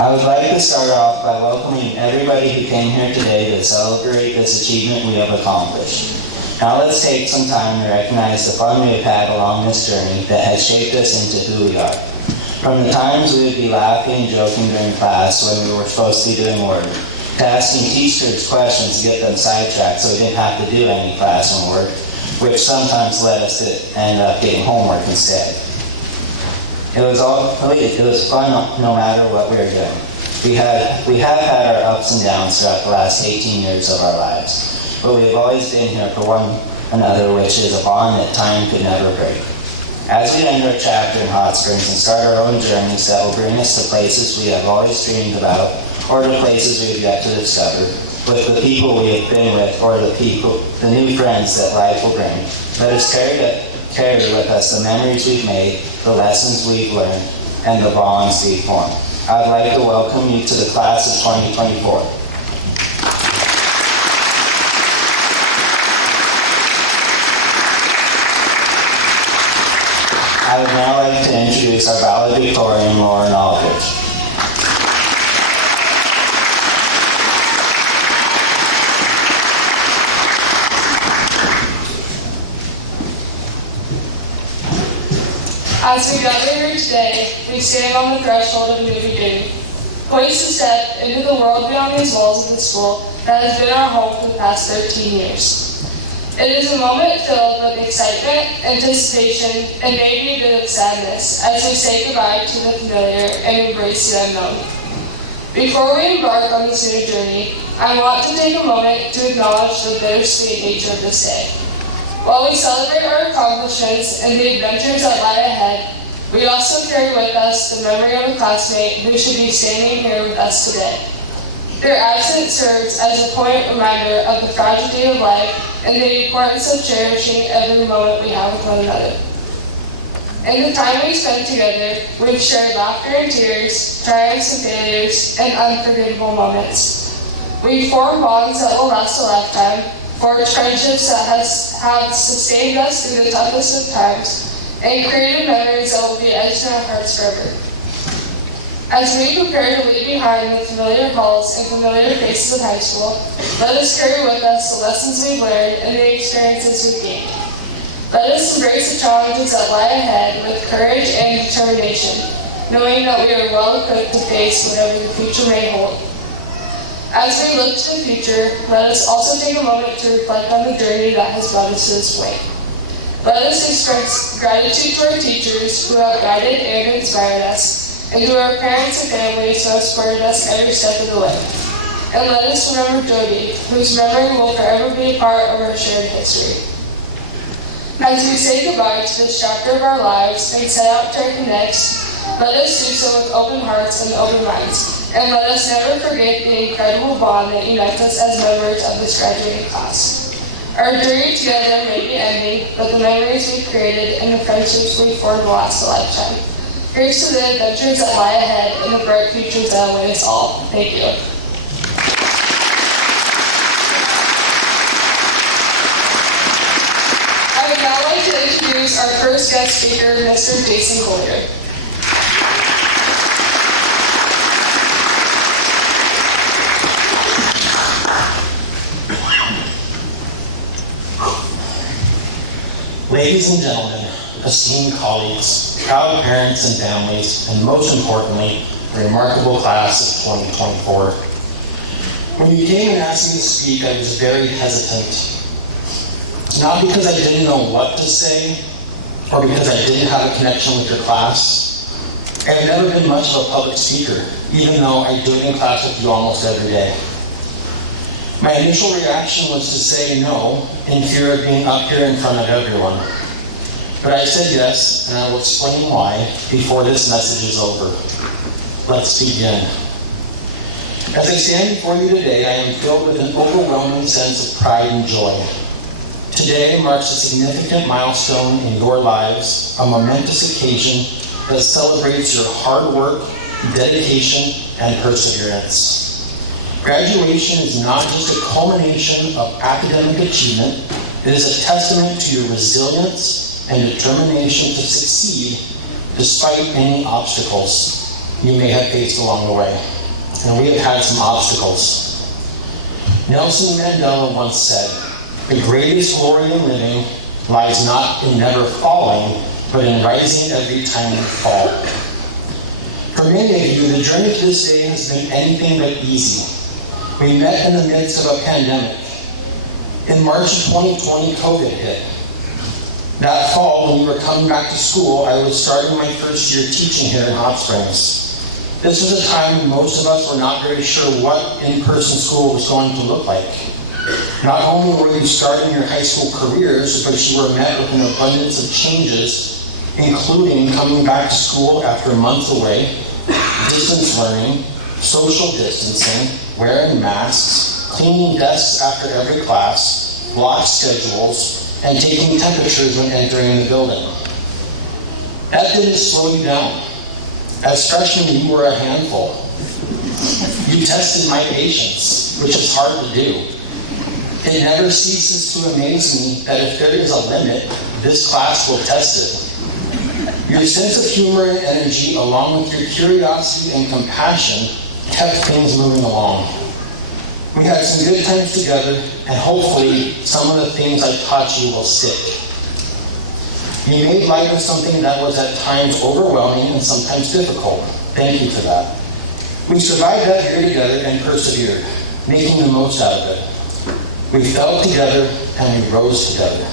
I would like to start off by welcoming everybody who came here today to celebrate this achievement we have accomplished. Now let's take some time to recognize the fun we have had along this journey that has shaped us into who we are. From the times we would be laughing and joking during class when we were supposed to be doing work, to asking teachers questions to get them sidetracked so we didn't have to do any class and work, which sometimes led us to end up getting homework instead. It was fun no matter what we were doing. We have had our ups and downs throughout the last 18 years of our lives, but we have always been here for one another, which is a bond that time could never break. As we end our chapter in Hot Springs and start our own journeys that will bring us to places we have always dreamed about, or to places we have yet to discover, with the people we have been with, or the new friends that life will bring, let us carry with us the memories we've made, the lessons we've learned, and the bonds we've formed. I'd like to welcome you to the class of 2024. I would now like to introduce our valedictorian, Lauren Aldridge. As we gather here today, we stand on the threshold of a new beginning, poised to step into the world beyond these walls of the school that has been our home for the past 13 years. It is a moment filled with excitement, anticipation, and maybe a bit of sadness as we say goodbye to the familiar and embrace the unknown. Before we embark on this new journey, I want to take a moment to acknowledge the bittersweet nature of this day. While we celebrate our accomplishments and the adventures that lie ahead, we also carry with us the memory of a classmate who should be standing here with us today. Their absence serves as a poignant reminder of the tragedy of life and the importance of cherishing every moment we have with one another. In the time we spent together, we've shared laughter and tears, triumphs and failures, and unforgettable moments. We've formed bonds that will last a lifetime, forged friendships that have sustained us through the toughest of times, and created memories that will be etched in our hearts forever. As we prepare to leave behind the familiar halls and familiar faces of high school, let us carry with us the lessons we've learned and the experiences we've gained. Let us embrace the challenges that lie ahead with courage and determination, knowing that we are well equipped to face whatever the future may hold. As we look to the future, let us also take a moment to reflect on the journey that has brought us to this point. Let us express gratitude to our teachers who have guided and inspired us, and to our parents and families who have supported us every step of the way. And let us remember Jody, whose memory will forever be a part of our shared history. As we say goodbye to this chapter of our lives and set out to our next, let us do so with open hearts and open minds. And let us never forget the incredible bond that unites us as members of this graduating class. Our journey together may be ending, but the memories we've created and the friendships we've formed will last a lifetime. Here's to the adventures that lie ahead and the bright futures that await us all. Thank you. I would now like to introduce our first guest speaker, Mr. Jason Collier. Ladies and gentlemen, esteemed colleagues, proud parents and families, and most importantly, the remarkable class of 2024. When you came and asked me to speak, I was very hesitant. Not because I didn't know what to say, or because I didn't have a connection with your class. I have never been much of a public speaker, even though I do it in class with you almost every day. My initial reaction was to say no, in fear of being up here in front of everyone. But I said yes, and I will explain why before this message is over. Let's begin. As I stand before you today, I am filled with an overwhelming sense of pride and joy. Today marks a significant milestone in your lives, a momentous occasion that celebrates your hard work, dedication, and perseverance. Graduation is not just a culmination of academic achievement, it is a testament to your resilience and determination to succeed despite any obstacles. you may have faced along the way, and we have had some obstacles. Nelson Mandela once said, "The greatest glory in living lies not in never falling, but in rising every time you fall." For many of you, the journey to this day has been anything but easy. We met in the midst of a pandemic. In March of 2020, COVID hit. That fall, when we were coming back to school, I was starting my first year teaching here in Hot Springs. This was a time when most of us were not very sure what in-person school was going to look like. Not only were you starting your high school careers, but you were met with an abundance of changes, including coming back to school after months away, distance learning, social distancing, wearing masks, cleaning desks after every class, block schedules, and taking temperatures when entering the building. That didn't slow you down. As freshmen, you were a handful. You tested my patience, which is hard to do. It never ceases to amaze me that if there is a limit, this class will test it. Your sense of humor and energy, along with your curiosity and compassion, kept things moving along. We had some good times together, and hopefully some of the things I taught you will stick. You made light of something that was at times overwhelming and sometimes difficult. Thank you for that. We survived that year together and persevered, making the most out of it. We fell together and we rose together.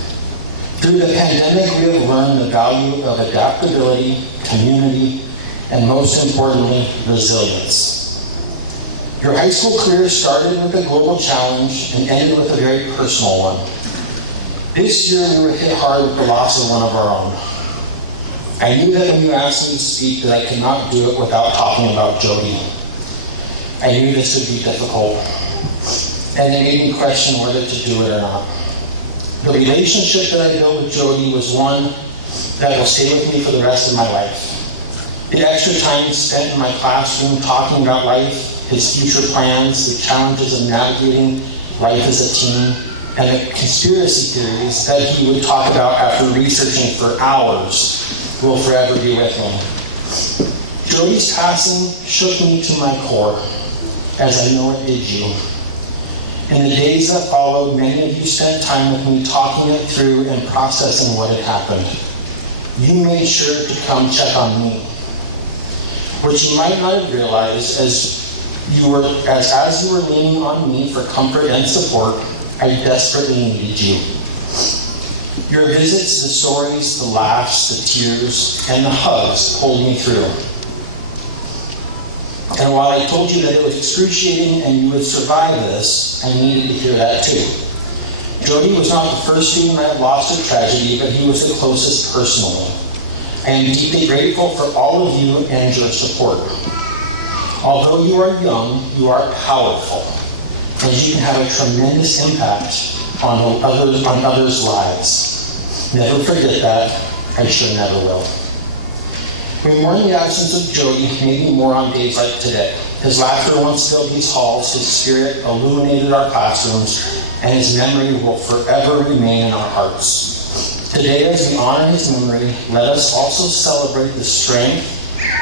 Through the pandemic, we have learned the value of adaptability, community, and most importantly, resilience. Your high school career started with a global challenge and ended with a very personal one. This year, we were hit hard with the loss of one of our own. I knew that when you asked me to speak that I could not do it without talking about Jody. I knew this would be difficult, and it made me question whether to do it or not. The relationship that I built with Jody was one that will stay with me for the rest of my life. The extra time spent in my classroom talking about life, his future plans, the challenges of navigating life as a teen, and the conspiracy theories that he would talk about after researching for hours will forever be with me. Jody's passing shook me to my core, as I know it did you. In the days that followed, many of you spent time with me talking it through and processing what had happened. You made sure to come check on me. What you might not have realized as you were leaning on me for comfort and support, I desperately needed you. Your visits, the stories, the laughs, the tears, and the hugs pulled me through. And while I told you that it was excruciating and you would survive this, I needed to hear that too. Jody was not the first student I had lost to tragedy, but he was the closest personally. I am deeply grateful for all of you and your support. Although you are young, you are powerful, and you can have a tremendous impact on others' lives. Never forget that. I sure never will. We mourn the absence of Jody, maybe more on days like today. His laughter once filled these halls, his spirit illuminated our classrooms, and his memory will forever remain in our hearts. Today, as we honor his memory, let us also celebrate the strength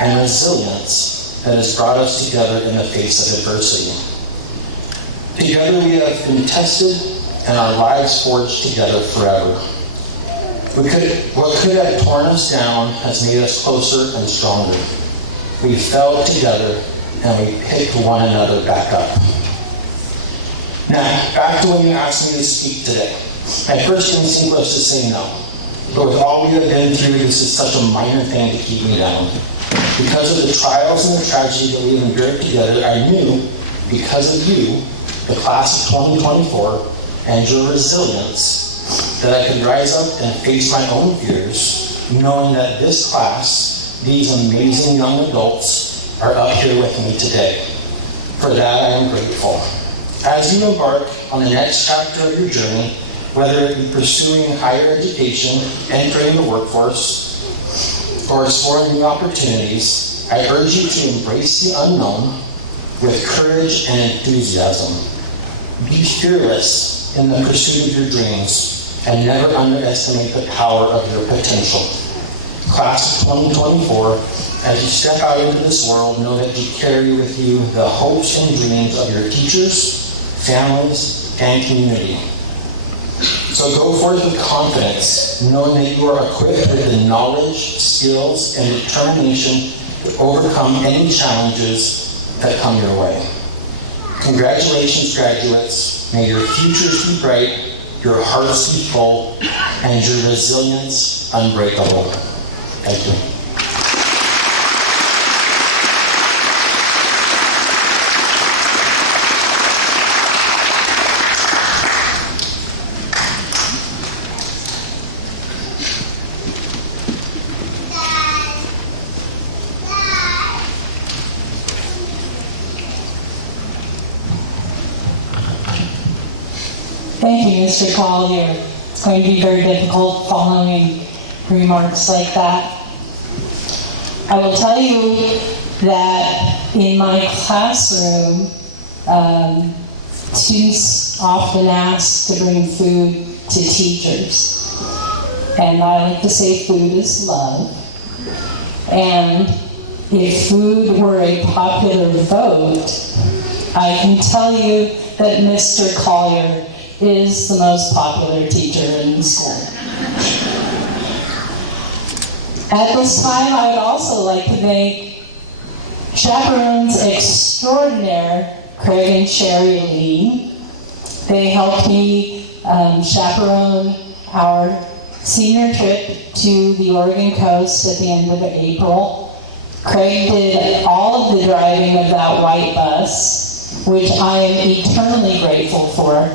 and resilience that has brought us together in the face of adversity. Together we have been tested and our lives forged together forever. What could have torn us down has made us closer and stronger. We fell together and we picked one another back up. Now, back to when you asked me to speak today. My first instinct was to say no. But with all we have been through, this is such a minor thing to keep me down. Because of the trials and the tragedy that we have endured together, I knew, because of you, the class of 2024, and your resilience, that I could rise up and face my own fears, knowing that this class, these amazing young adults, are up here with me today. For that, I am grateful. As you embark on the next chapter of your journey, whether it be pursuing higher education, entering the workforce, or exploring new opportunities, I urge you to embrace the unknown with courage and enthusiasm. Be fearless in the pursuit of your dreams and never underestimate the power of your potential. Class of 2024, as you step out into this world, know that you carry with you the hopes and dreams of your teachers, families, and community. So go forth with confidence, knowing that you are equipped with the knowledge, skills, and determination to overcome any challenges that come your way. Congratulations, graduates. May your futures be bright, your hearts be full, and your resilience unbreakable. Thank you. Thank you, Mr. Collier. It's going to be very difficult following remarks like that. I will tell you that in my classroom, students often ask to bring food to teachers. And I like to say food is love. And if food were a popular vote, I can tell you that Mr. Collier is the most popular teacher in the school. At this time, I would also like to thank chaperones extraordinaire, Craig and Sherry Lee. They helped me chaperone our senior trip to the Oregon coast at the end of April. Craig did all of the driving of that white bus, which I am eternally grateful for.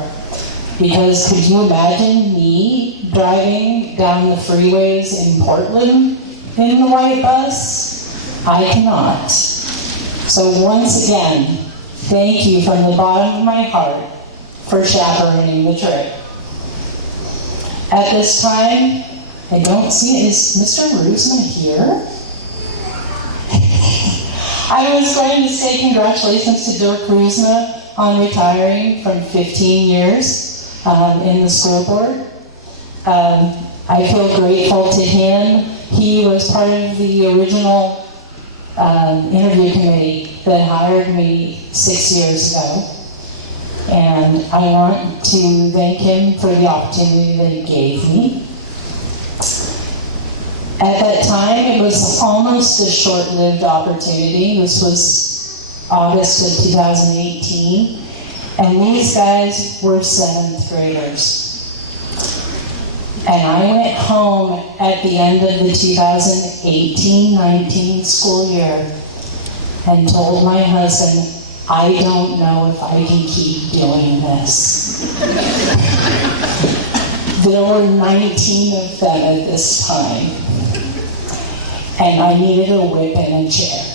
Because could you imagine me driving down the freeways in Portland in the white bus? I cannot. So once again, thank you from the bottom of my heart for chaperoning the trip. At this time, I don't see, is Mr. Rusman here? I was going to say congratulations to Dirk Rusma on retiring from 15 years. In the school board. I feel grateful to him. He was part of the original interview committee that hired me 6 years ago. And I want to thank him for the opportunity that he gave me. At that time, it was almost a short-lived opportunity. This was August of 2018. And these guys were 7th graders. And I went home at the end of the 2018-19 school year and told my husband, I don't know if I can keep doing this. There were 19 of them at this time. And I needed a whip and a chair.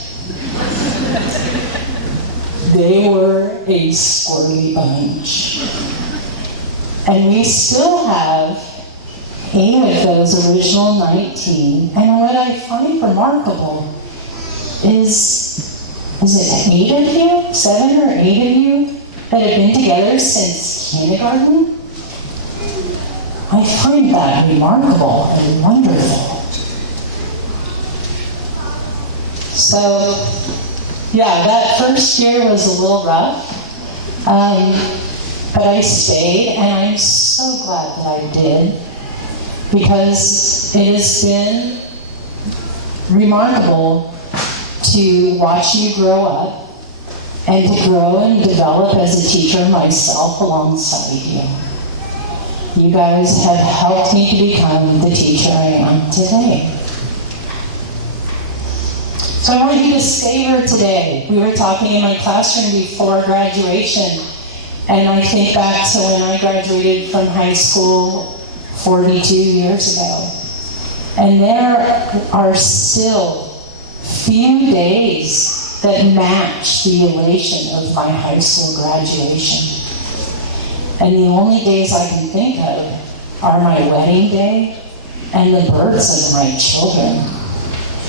They were a squirrely bunch. And we still have 8 of those original 19. And what I find remarkable is it 8 of you, 7 or 8 of you that have been together since kindergarten? I find that remarkable and wonderful. So, yeah, that first year was a little rough, but I stayed, and I'm so glad that I did, because it has been remarkable to watch you grow up and to grow and develop as a teacher myself alongside you. You guys have helped me to become the teacher I am today. So I want you to savor today. We were talking in my classroom before graduation, and I think back to when I graduated from high school 42 years ago. And there are still few days that match the elation of my high school graduation. And the only days I can think of are my wedding day and the births of my children.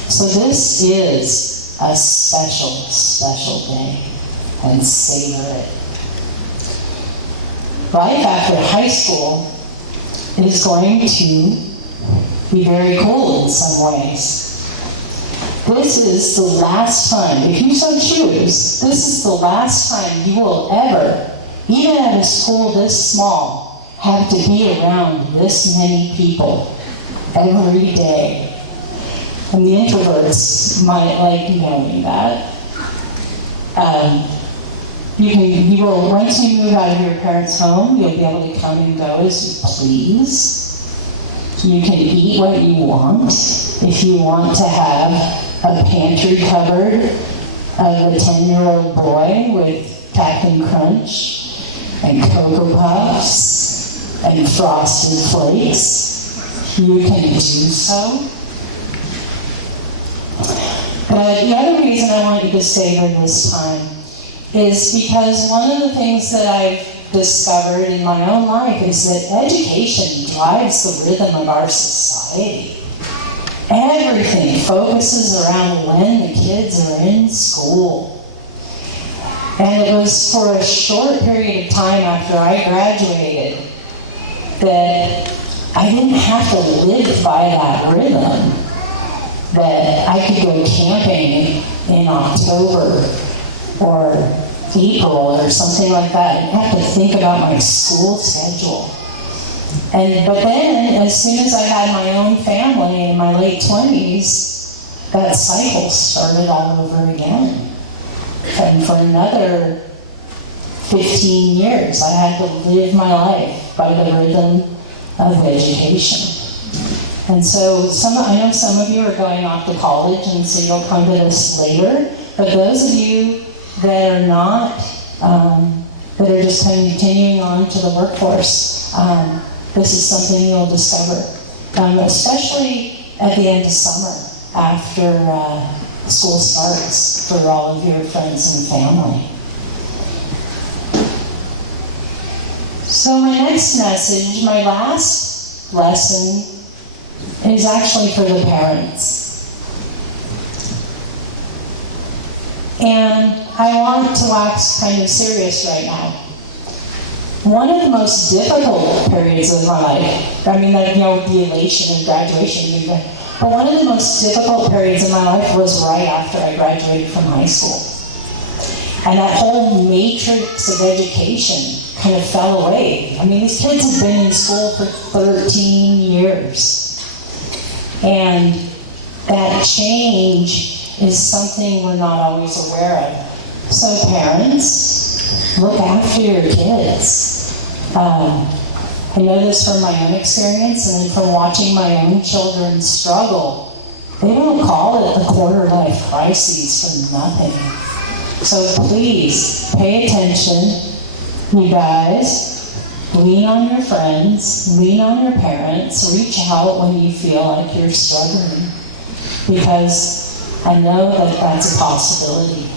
So this is a special, special day, and savor it. Life after high school is going to be very cool in some ways. This is the last time, if you so choose, this is the last time you will ever, even at a school this small, have to be around this many people every day. And the introverts might like knowing that. You will, once you move out of your parents' home, you'll be able to come and go as you please. You can eat what you want. If you want to have a pantry cupboard of a 10-year-old boy with Captain Crunch and Cocoa Puffs and Frosted Flakes, you can do so. But the other reason I wanted to savor this time is because one of the things that I've discovered in my own life is that education drives the rhythm of our society. Everything focuses around when the kids are in school. And it was for a short period of time after I graduated that I didn't have to live by that rhythm. That I could go camping in October or April or something like that and have to think about my school schedule. But then, as soon as I had my own family in my late 20s, that cycle started all over again. And for another 15 years, I had to live my life by the rhythm of education. And so I know some of you are going off to college, and so you'll come to this later. But those of you that are not, that are just continuing on to the workforce, this is something you'll discover, especially at the end of summer after school starts for all of your friends and family. So my next message, my last lesson, is actually for the parents. And I want to wax kind of serious right now. One of the most difficult periods of my life, the elation of graduation, but one of the most difficult periods of my life was right after I graduated from high school. And that whole matrix of education kind of fell away. These kids have been in school for 13 years. And that change is something we're not always aware of. So parents, look after your kids. I know this from my own experience and then from watching my own children struggle. They don't call it the quarter-life crises for nothing. So please, pay attention, you guys. Lean on your friends, lean on your parents, reach out when you feel like you're struggling. Because I know that that's a possibility.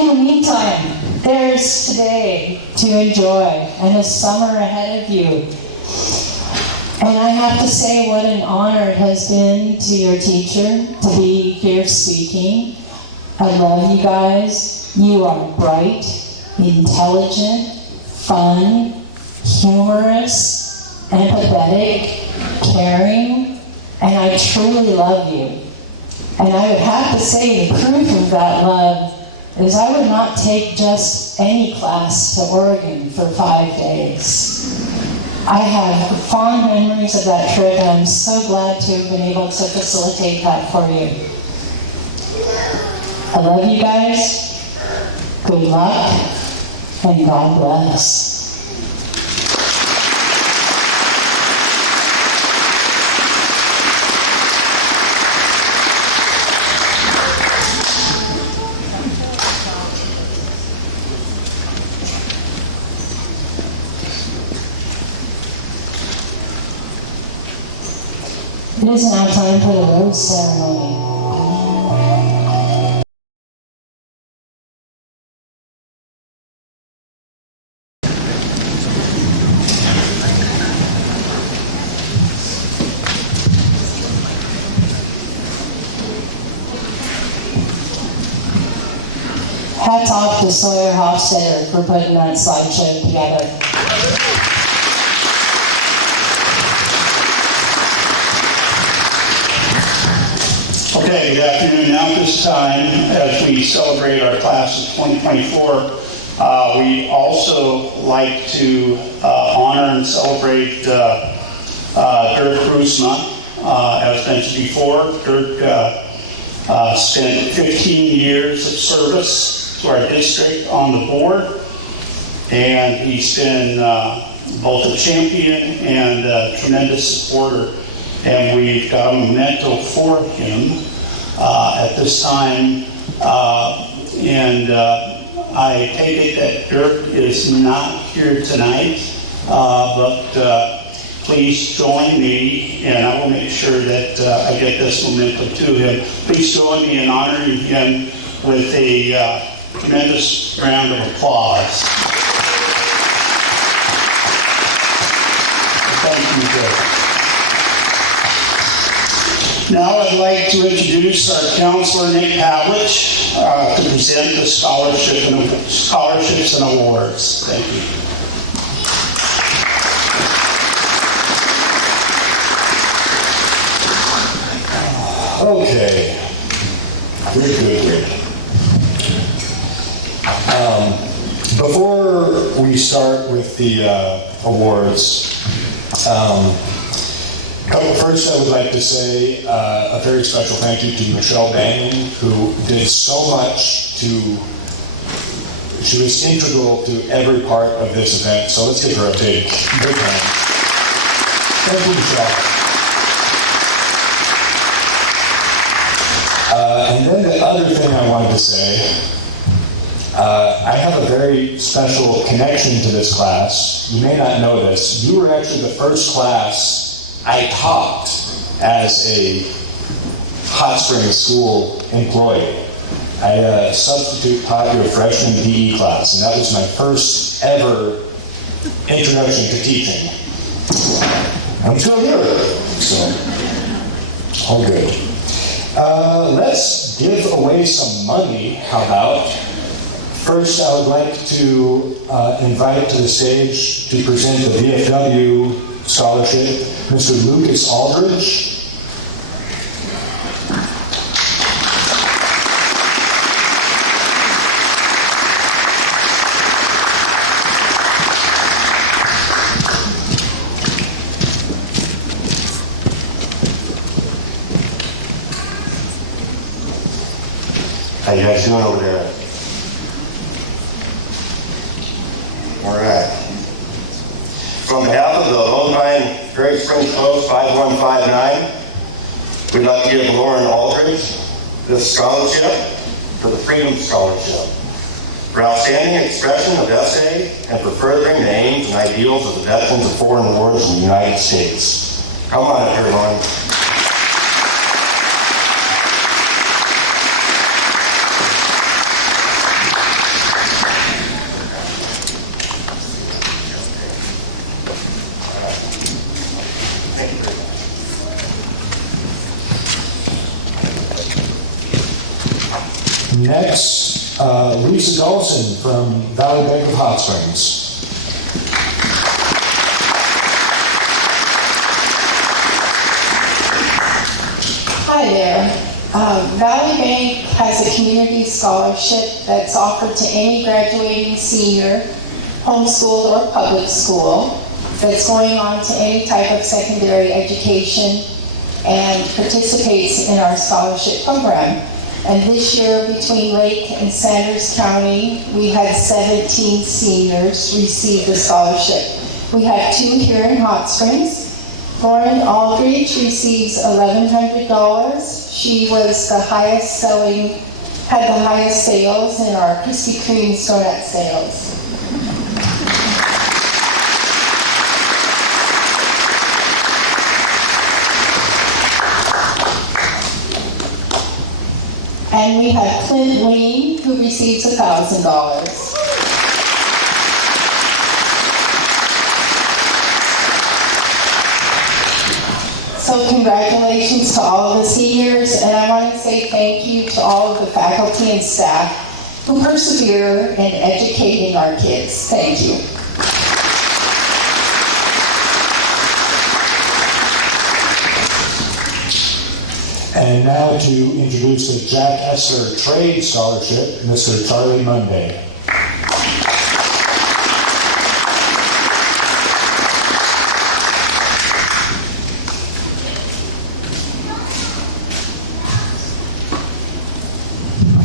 In the meantime, there's today to enjoy and a summer ahead of you. And I have to say what an honor it has been to your teacher to be here speaking. I love you guys. You are bright, intelligent, fun, humorous, empathetic, caring, and I truly love you. And I would have to say the proof of that love is I would not take just any class to Oregon for 5 days. I have fond memories of that trip, and I'm so glad to have been able to facilitate that for you. I love you guys. Good luck, and God bless. It is now time for the rose ceremony. Hats off to Sawyer Hofstetter for putting that slideshow together. Okay, good afternoon. Now at this time, as we celebrate our class of 2024, we also like to honor and celebrate Dirk Roesma. As mentioned before, Dirk spent 15 years of service to our district on the board, and he's been both a champion and a tremendous supporter. And we've got a memento for him at this time. And I take it that Dirk is not here tonight, but please join me, and I will make sure that I get this memento to him. Please join me in honoring him with a tremendous round of applause. Thank you, Dirk. Now I'd like to introduce our counselor, Nick Pavlich, to present the scholarships and awards. Thank you. Okay. Good. Before we start with the awards, first, I would like to say a very special thank you to Michelle Banyan, who did so much she was integral to every part of this event. So let's give her a big hand. Thank you, Michelle. And then the other thing I wanted to say, I have a very special connection to this class. You may not know this. You were actually the first class I taught as a Hot Springs school employee. I substitute taught your freshman PE class, and that was my first ever introduction to teaching. I'm still here, so all good. Let's give away some money, how about? First, I would like to invite to the stage to present the VFW scholarship, Mr. Lucas Aldridge. How you guys doing over there? All right. From behalf of the Lone Pine Prairie Springs Post 5159, we'd like to give Lauren Aldridge this scholarship for the Freedom Scholarship for outstanding expression of essay and for furthering the aims and ideals of the veterans of foreign wars in the United States. Come on up here, Lauren. Next, Lisa Dawson from Valley Bank of Hot Springs. Hi there. Valley Bank has a community scholarship that's offered to any graduating senior, homeschooled or public school, that's going on to any type of secondary education and participates in our scholarship program. And this year, between Lake and Sanders County, we had 17 seniors receive the scholarship. We had 2 here in Hot Springs. Lauren Aldridge receives $1,100. She was the highest selling, had the highest sales in our Krispy Kreme donut sales. And we have Clint Wayne, who receives $1,000. So congratulations to all of the seniors, and I want to say thank you to all of the faculty and staff who persevere in educating our kids. Thank you. And And now to introduce the Jack Essler Trade Scholarship, Mr. Charlie Monday.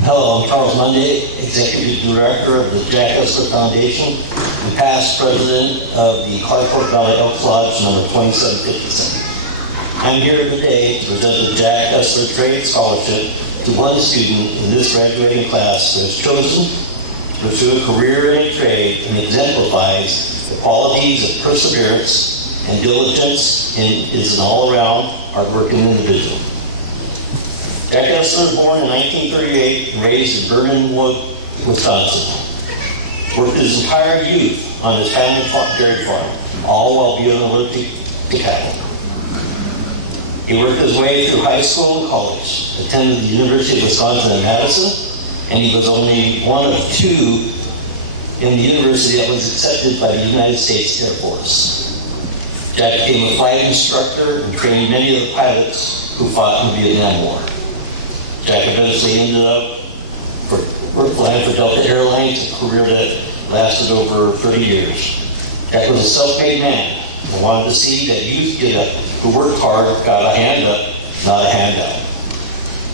Hello, I'm Charles Monday, Executive Director of the Jack Essler Foundation and past President of the Clark Fork Valley Elks Lodge number 2757. I'm here today to present the Jack Essler Trade Scholarship to one student in this graduating class who has chosen to pursue a career in a trade and exemplifies the qualities of perseverance and diligence and is an all-around hardworking individual. Jack Essler was born in 1938 and raised in Burnhamwood, Wisconsin. Worked his entire youth on his family dairy farm, all while being allergic to cattle. He worked his way through high school and college, attended the University of Wisconsin in Madison, and he was only one of two in the university that was accepted by the United States Air Force. Jack became a flight instructor and trained many of the pilots who fought in the Vietnam War. Jack eventually ended up flying for Delta Airlines, a career that lasted over 30 years. Jack was a self-made man and wanted to see that youth get up who worked hard, got a hand up, not a handout.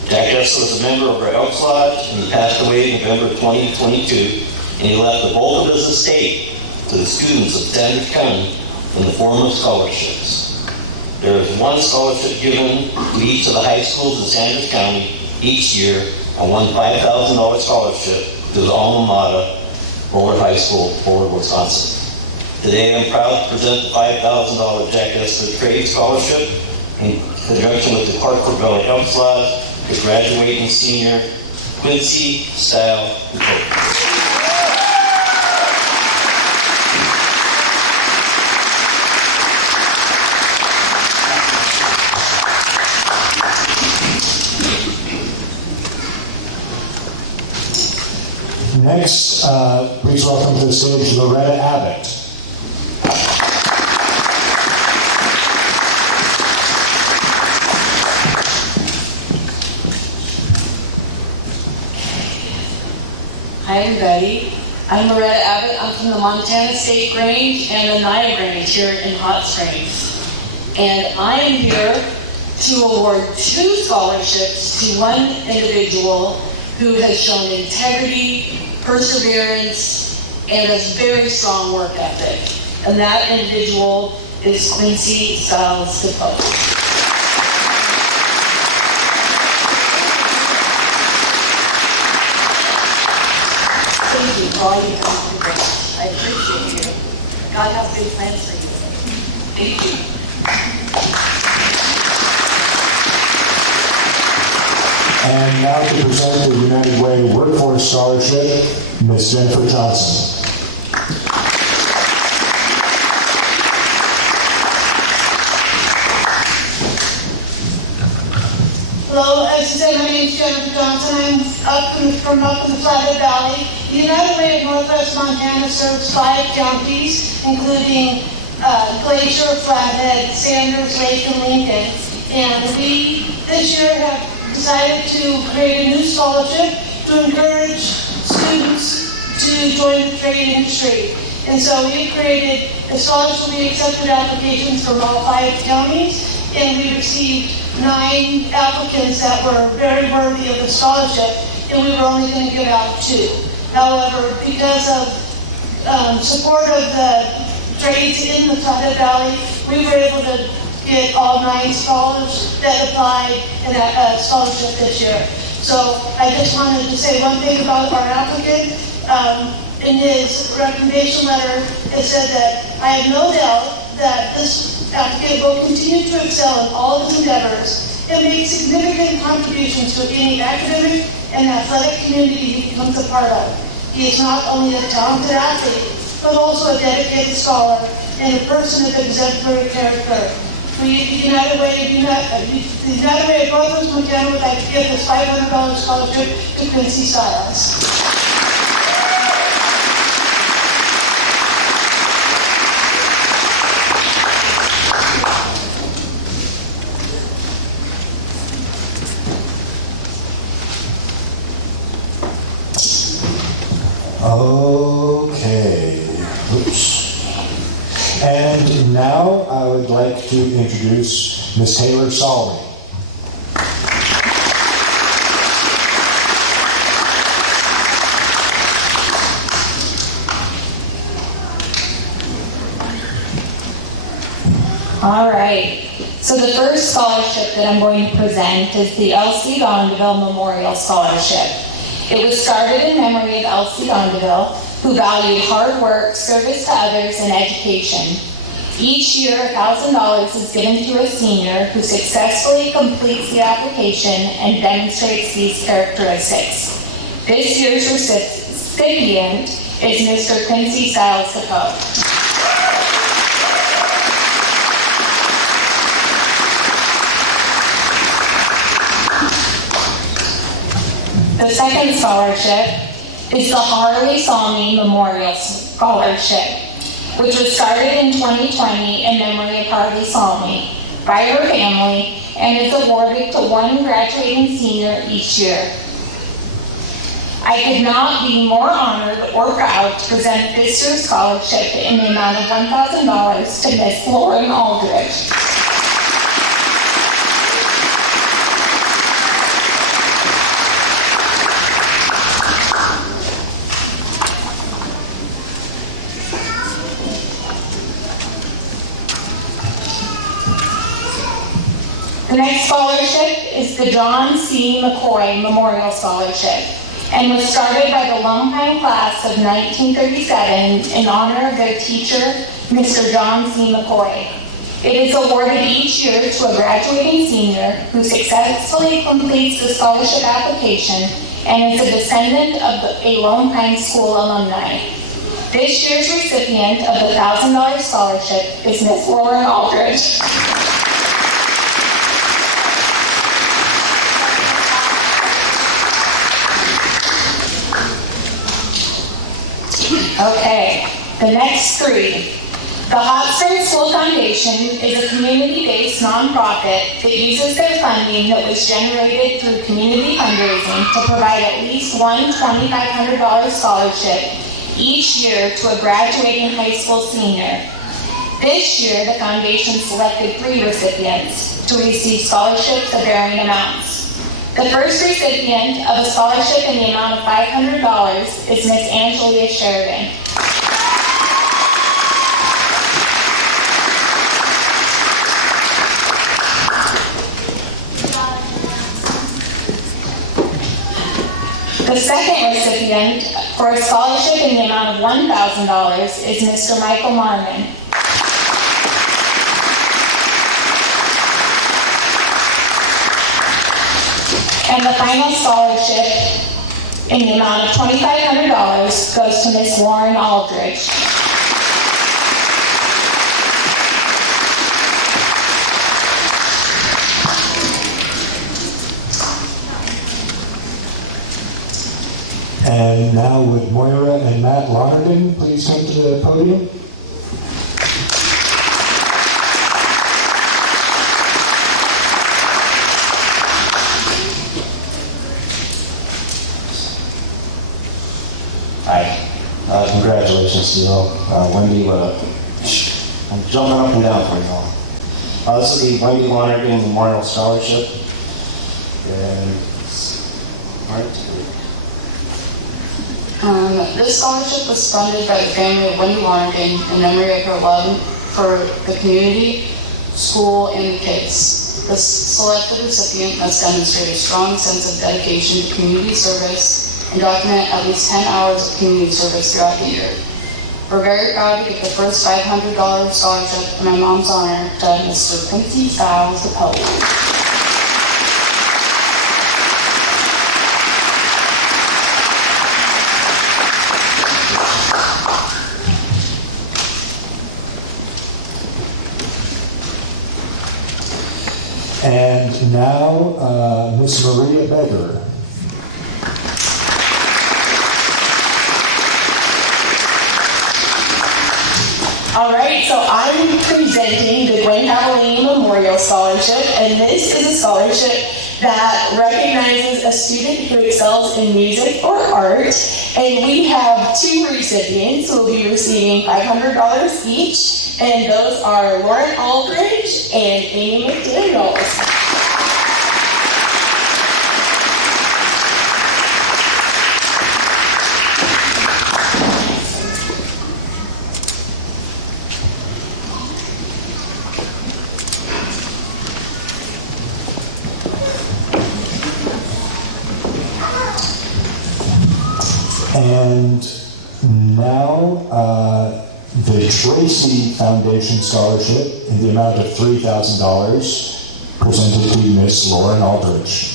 Jack Essler was a member of our Elks Lodge, and he passed away in November 2022, and he left the bulk of his estate to the students of Sanders County in the form of scholarships. There is one scholarship given to each of the high schools in Sanders County each year, and one $5,000 scholarship to the alma mater, Bullard High School, Bullard, Wisconsin. Today, I'm proud to present the $5,000 Jack Essler Trade Scholarship in conjunction with the Clark Fork Valley Elks Lodge to graduating senior Quincy Style Ducote. Next, please welcome to the stage Loretta Abbott. Hi everybody, I'm Loretta Abbott. I'm from the Montana State Grange and the Naya Grange here in Hot Springs. And I am here to award 2 scholarships to one individual who has shown integrity, perseverance, and a very strong work ethic. And that individual is Quincy Styles Ducote. Thank you for all you've done for the Grange. I appreciate you. God has big plans for you. Thank you. And now to present the United Way Workforce Scholarship, Ms. Jennifer Johnson. Hello, as you said, my name is Jennifer Johnson. I'm from up in the Flathead Valley. The United Way of Northwest Montana serves 5 counties, including Glacier, Flathead, Sanders, Lake, and Lincoln. And we, this year, have decided to create a new scholarship to encourage students to join the trade industry. And so we created a scholarship. We accepted applications from all 5 counties, and we received 9 applicants that were very worthy of the scholarship, and we were only going to give out 2. However, because of support of the trades in the Flathead Valley, we were able to get all 9 scholars that applied in that scholarship this year. So I just wanted to say one thing about our applicant. In his recommendation letter, it said that I have no doubt that this applicant will continue to excel in all of his endeavors and make significant contributions to any academic and athletic community he becomes a part of. He is not only a talented athlete, but also a dedicated scholar and a person of exemplary character. We, the United Way of Northwest Montana, would like to give this $500 scholarship to Quincy Styles. Okay. Oops. And now I would like to introduce Ms. Taylor Solly. All right. So the first scholarship that I'm going to present is the Elsie Gondeville Memorial Scholarship. It was started in memory of Elsie Gondeville, who valued hard work, service to others, and education. Each year, $1,000 is given to a senior who successfully completes the application and demonstrates these characteristics. This year's recipient is Mr. Quincy Styles DePoe. The second scholarship is the Harley Salmi Memorial Scholarship, which was started in 2020 in memory of Harley Salmi by her family and is awarded to one graduating senior each year. I could not be more honored or proud to present this year's scholarship in the amount of $1,000 to Miss Lauren Aldridge. The next scholarship is the John C. McCoy Memorial Scholarship and was started by the Lone Pine class of 1937 in honor of their teacher, Mr. John C. McCoy. It is awarded each year to a graduating senior who successfully completes the scholarship application and is a descendant of a Lone Pine School alumni. This year's recipient of the $1,000 scholarship is Miss Lauren Aldridge. Okay, the next three. The Hot Springs School Foundation is a community-based nonprofit that uses their funding that was generated through community fundraising to provide at least one $2,500 scholarship each year to a graduating high school senior. This year, the foundation selected 3 recipients to receive scholarships of varying amounts. The first recipient of a scholarship in the amount of $500 is Miss Angelia Sheridan. The second recipient for a scholarship in the amount of $1,000 is Mr. Michael Marmon. And the final scholarship in the amount of $2,500 goes to Miss Lauren Aldridge. And now would Moira and Matt Lonergan please come to the podium? Hi. Congratulations to you all. Wendy, I'm jumping up and down for you all. This is the Wendy Lonergan Memorial Scholarship. And This scholarship was funded by the family of Wendy Lonergan in memory of her love for the community, school, and the kids. The selected recipient must demonstrate a strong sense of dedication to community service and document at least 10 hours of community service throughout the year. We're very proud to give the first $500 scholarship in my mom's honor to Mr. Quincy Styles DePoe. And now, Miss Maria Beggar. All right, so I'm presenting the Gwen Cavallini Memorial Scholarship, and this is a scholarship that recognizes a student who excels in music or art. And we have 2 recipients who will be receiving $500 each, and those are Lauren Aldridge and Amy McDaniels. And now, the Tracy Foundation Scholarship in the amount of $3,000 presented to Miss Lauren Aldridge.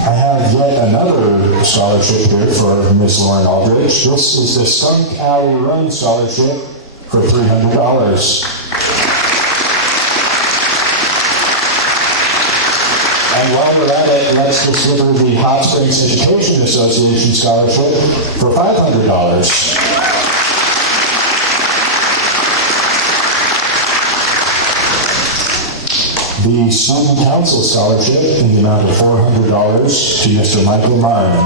I have yet another scholarship here for Miss Lauren Aldridge. This is the Skunk Alley Run Scholarship for $300. And while we're at it, let's consider the Hot Springs Education Association Scholarship for $500. The Student Council Scholarship in the amount of $400 to Mr. Michael Marman.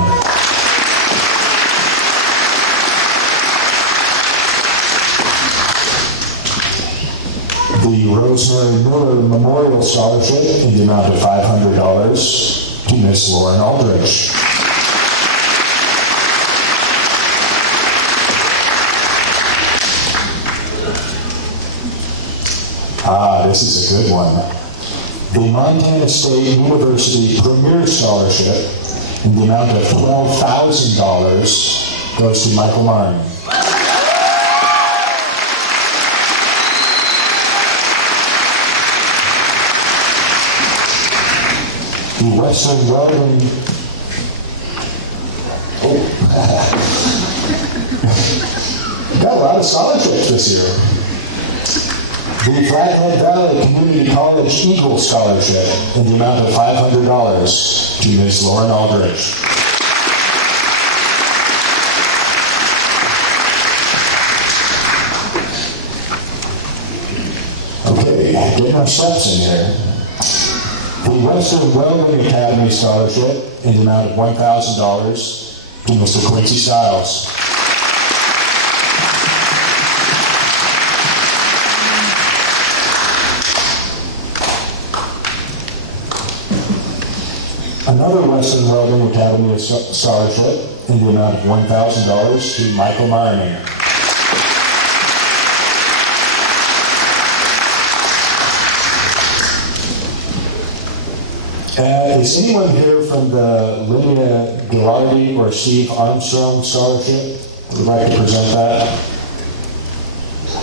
The Rosemary Miller Memorial Scholarship in the amount of $500 to Miss Lauren Aldridge. This is a good one. The Montana State University Premier Scholarship in the amount of $12,000 goes to Michael Martin. The Western Welding... Got a lot of scholarships this year. The Flathead Valley Community College Eagle Scholarship in the amount of $500 to Ms. Lauren Aldridge. Okay, getting our steps in here. The Western Welding Academy Scholarship in the amount of $1,000 to Mr. Quincy Stiles. Another Western Welding Academy Scholarship in the amount of $1,000 to Michael Marnie. Is anyone here from the Lydia Gilardi or Steve Armstrong Scholarship? Would like to present that?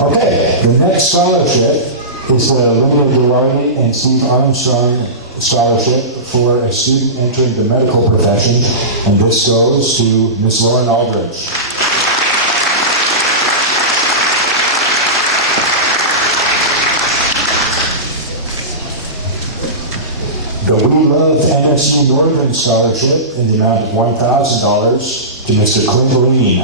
Okay, the next scholarship is the Lydia Gilardi and Steve Armstrong Scholarship for a student entering the medical profession, and this goes to Ms. Lauren Aldridge. The We Love NSU Northern Scholarship in the amount of $1,000 to Mr. Clint Lean.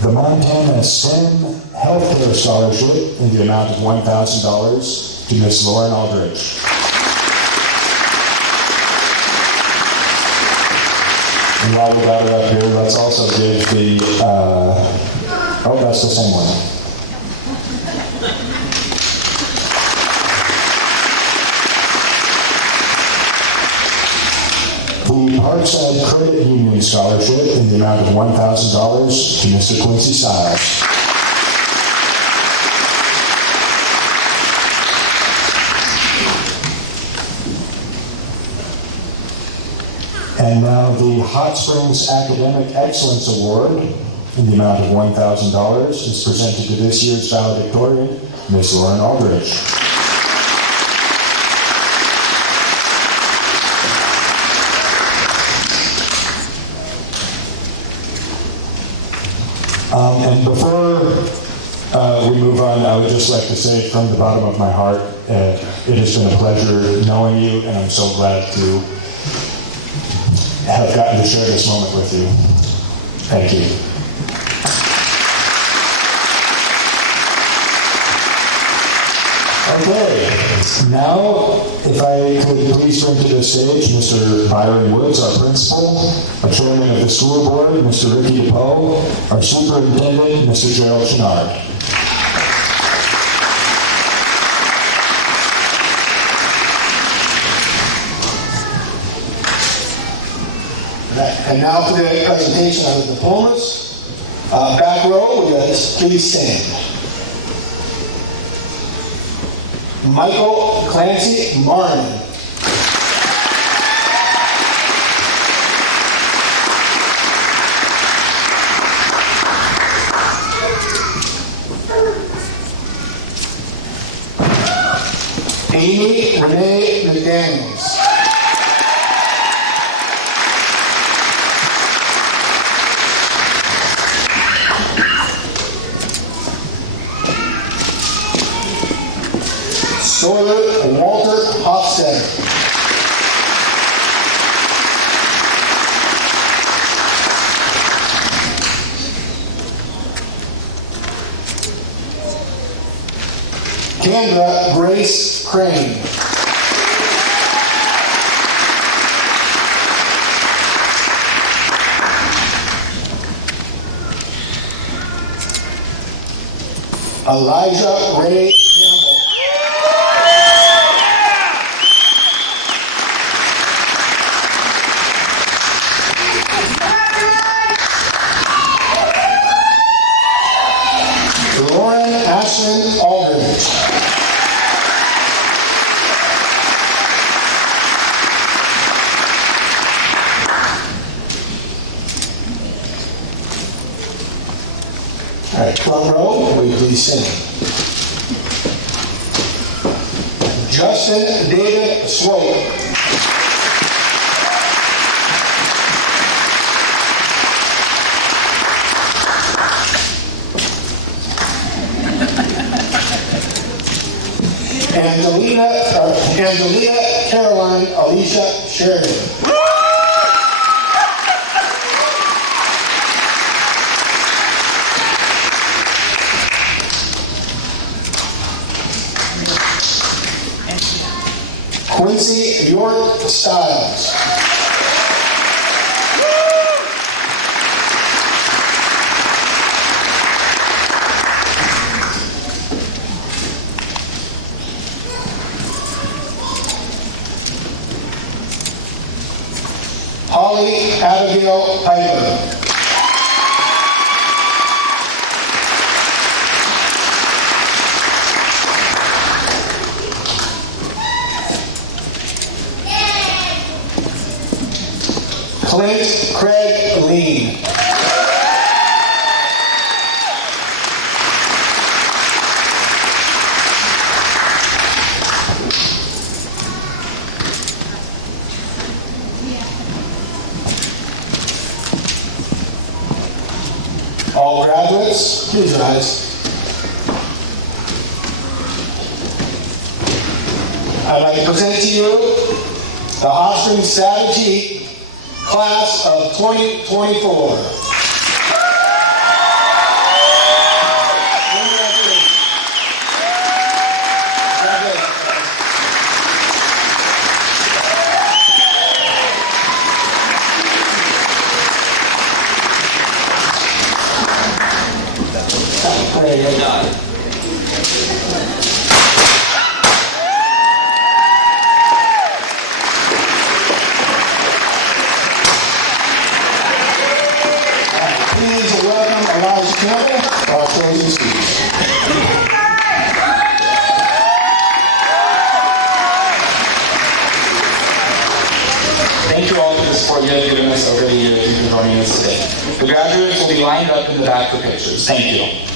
The Montana STEM Healthcare Scholarship in the amount of $1,000 to Ms. Lauren Aldridge. And while we got her up here, let's also give the, oh, that's the same one. The Parkside Credit Union Scholarship in the amount of $1,000 to Mr. Quincy Stiles. And now the Hot Springs Academic Excellence Award in the amount of $1,000 is presented to this year's valedictorian, Ms. Lauren Aldridge. And before move on, I would just like to say from the bottom of my heart, it has been a pleasure knowing you, and I'm so glad to have gotten to share this moment with you. Thank you. Okay, now if I could please bring to the stage Mr. Byron Woods, our principal, our chairman of the school board, Mr. Ricky DePoe, our superintendent, Mr. Gerald Chenard. And now for the presentation of the diplomas. Back row, please stand. Michael Clancy Martin. Amy Renee McDaniels. Sawyer Walter Hofstadter. Kendra Grace Crane. Elijah Ray Campbell. Lauren Ashland Aldridge. All right, front row, will you please sing? Justin David Swope. Angelina Caroline Alicia Sheridan. Quincy York Stiles. Holly Abigail Piper. Clint Craig Lean. All graduates, please rise. I'd like to present to you the Hot Springs Savage Class of 2024. Please welcome Elijah Campbell for our closing speech. Thank you all for the support you have given us over the years and for joining us today. The graduates will be lined up in the back for pictures. Thank you.